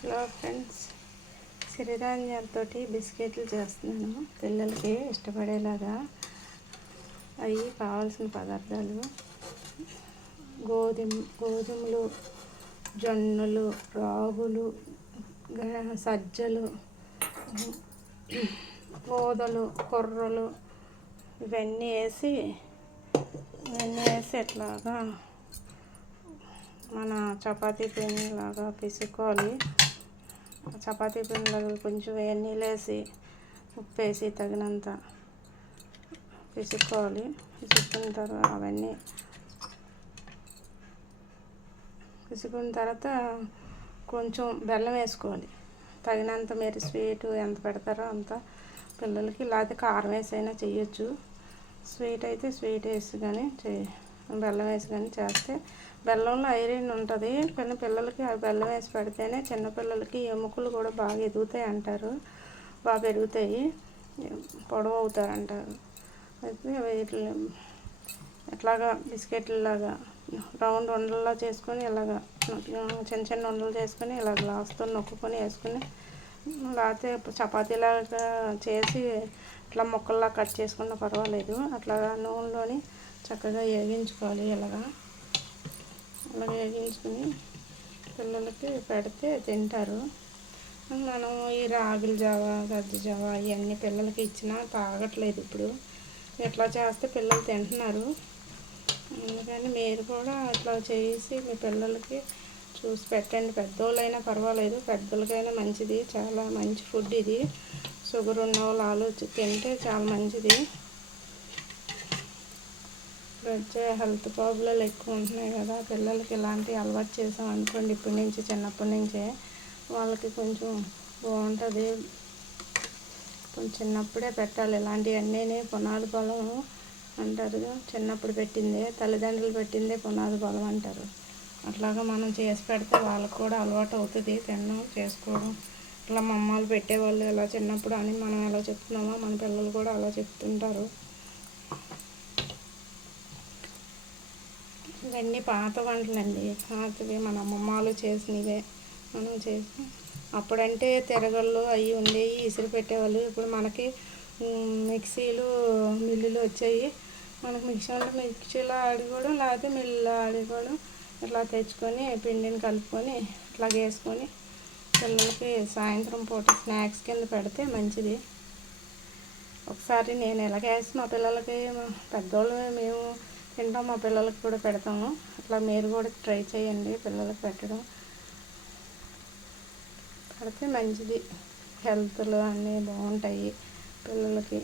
Hello friends, సిరిధాన్యాలతో బిస్కెట్లు చేస్తున్నాను పిల్లలకి ఇష్టపడేలాగా. అవి కావాల్సిన పదార్థాలు: గోధుమలు, జొన్నలు, రాగులు, సజ్జలు, ఊదలు, కొర్రలు ఇవన్నీ వేసి ఇట్లాగా మన చపాతీ పిండిలాగా పిసుకోవాలి. చపాతీ పిండిలాగా కొంచెం నీళ్ళు వేసి ఉప్పు వేసి తగినంత పిసుకోవాలి. పిసుకున్న తర్వాత పిసుకున్న తర్వాత కొంచెం బెల్లం వేసుకోవాలి. తగినంత మీరు స్వీట్ ఎంత పెడతారో అంత పిల్లలకి, లేకపోతే కారం వేసి అయినా చేయొచ్చు. స్వీట్ అయితే స్వీట్ వేసి కానీ బెల్లం వేసి కానీ చేస్తే బెల్లంలో ఐరన్ ఉంటుంది. కానీ పిల్లలకి ఆ బెల్లం వేసి పెడితేనే చిన్నపిల్లలకి ఎముకలు కూడా బాగా ఎదుగుతాయి అంటారు, బాగా పెరుగుతాయి, పొడవు అవుతారు అంటారు. అయితే వీటిని ఎట్లాగా బిస్కెట్లాగా రౌండ్ ఉండల్లా చేసుకొని ఇలాగా చిన్న చిన్న ఉండలు చేసుకొని ఇలా గ్లాస్తో నొక్కుకొని వేసుకొని, లేకపోతే చపాతీలాగా చేసి ఇట్లా ముక్కల్లా కట్ చేసుకున్నా పర్వాలేదు. అట్లాగా నూనెలోని చక్కగా వేగించుకోవాలి. అలా వేగించుకుని పిల్లలకి పెడితే తింటారు. మనం ఈ రాగుల జావా, సజ్జ జావా ఇవన్నీ పిల్లలకి ఇచ్చినా తాగట్లేదు. ఇప్పుడు ఇట్లా చేస్తే పిల్లలు తింటున్నారు. అందుకని మీరు కూడా అట్లా చేసి మీ పిల్లలకి చూసి పెట్టండి. పెద్దోళ్ళైనా పర్వాలేదు, పెద్దోళ్ళకైనా మంచిది, చాలా మంచి ఫుడ్ ఇది. షుగర్ ఉన్న వాళ్ళు తింటే చాలా మంచిది. వచ్చే హెల్త్ ప్రాబ్లంలు ఎక్కువ ఉంటున్నాయి కదా, పిల్లలకి ఇలాంటివి అలవాటు చేసాం అనుకోండి ఇప్పటి నుంచి, చిన్నప్పటి నుంచే వాళ్ళకి కొంచెం బాగుంటుంది. కొంచెం చిన్నప్పుడే పెట్టాలి ఇలాంటివన్నీ. పునాది బలం అంటారు, చిన్నప్పుడు పెట్టిందే తల్లిదండ్రులు పెట్టిందే పునాది బలం అంటారు. అట్లాగా మనం చేసి పెడితే వాళ్ళకి కూడా అలవాటు అవుతుంది తినడం, చేసుకోవడం. ఇట్లా మా అమ్మాలు పెట్టేవాళ్ళు ఇలా చిన్నప్పుడు అని మనం ఎలా చెప్తున్నామో మన పిల్లలు కూడా అలా చెప్తుంటారు. ఇవన్నీ పాత వంటలండి, పాతవి మన అమ్మమ్మలు చేసినవే మనం చేసి. అప్పుడంటే తిరగళ్ళు అవి ఉండేవి, ఇసురు పెట్టేవాళ్ళు. ఇప్పుడు మనకి మిక్సీలు, మిల్లులు వచ్చాయి. మనకు మిక్సీలో ఆడుకోవడం, లేకపోతే మిల్లులో ఆడుకోవడం. ఇట్లా తెచ్చుకొని పిండిని కలుపుకొని ఇట్లా వేసుకొని పిల్లలకి సాయంత్రం పూట స్నాక్స్ కింద పెడితే మంచిది. ఒకసారి నేను ఇలాగేసి మా పిల్లలకి, పెద్దోళ్ళు మేము తింటాం, మా పిల్లలకి కూడా పెడతాము. అట్లా మీరు కూడా ట్రై చేయండి, పిల్లలకి పెట్టడం పెడితే మంచిది. హెల్త్లు అన్నీ బాగుంటాయి పిల్లలకి.